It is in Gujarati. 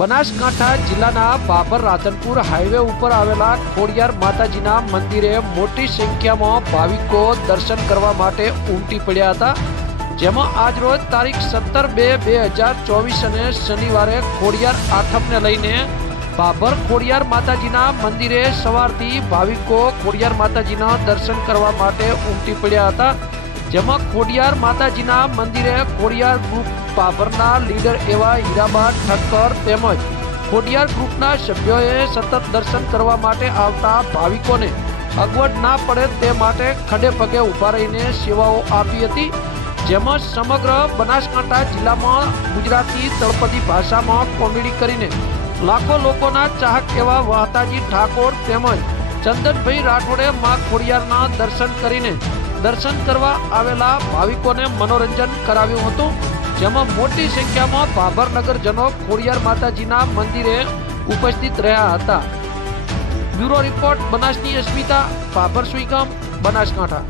બનાસકાંઠા જિલ્લાના બાબર રાધનપુર હાઈવે ઉપર આવેલા ખોડિયાર માતાજીના મંદિરે મોટી સંખ્યામાં ભાવિકો દર્શન કરવા માટે ઉમટી પડ્યા હતા, જેમાં આજરોજ તારીખ સત્તર બે બે હજાર ચોવીસ અને શનિવારે ખોડિયાર આઠમને લઈને બાબર ખોડિયાર માતાજીના મંદિરે સવારથી ભાવિકો ખોડિયાર માતાજીના દર્શન કરવા માટે ઉમટી પડ્યા હતા. જેમાં ખોડિયાર માતાજીના મંદિરે ખોડિયાર ગ્રુપ પાભરના લીડર એવા હીરાબા ઠક્કર તેમજ ખોડિયાર ગ્રુપના સભ્યોએ સતત દર્શન કરવા માટે આવતા ભાવિકોને અગવડ ના પડે તે માટે ખડે પગે ઊભા રહીને સેવાઓ આપી હતી, જેમાં સમગ્ર બનાસકાંઠા જિલ્લામાં ગુજરાતી તળપદી ભાષામાં કોમેડી કરીને લાખો લોકોના ચાહક એવા વાહતાજી ઠાકોર તેમજ ચંદનભાઈ રાઠોડે મા ખોડિયારના દર્શન કરીને દર્શન કરવા આવેલા ભાવિકોને મનોરંજન કરાવ્યું હતું, જેમાં મોટી સંખ્યામાં ભાભરનગરજનો ખોડિયાર માતાજીના મંદિરે ઉપસ્થિત રહ્યા હતા. બ્યુરો રિપોર્ટ, બનાસની અસ્મિતા, ભાભર સુઈગામ, બનાસકાંઠા.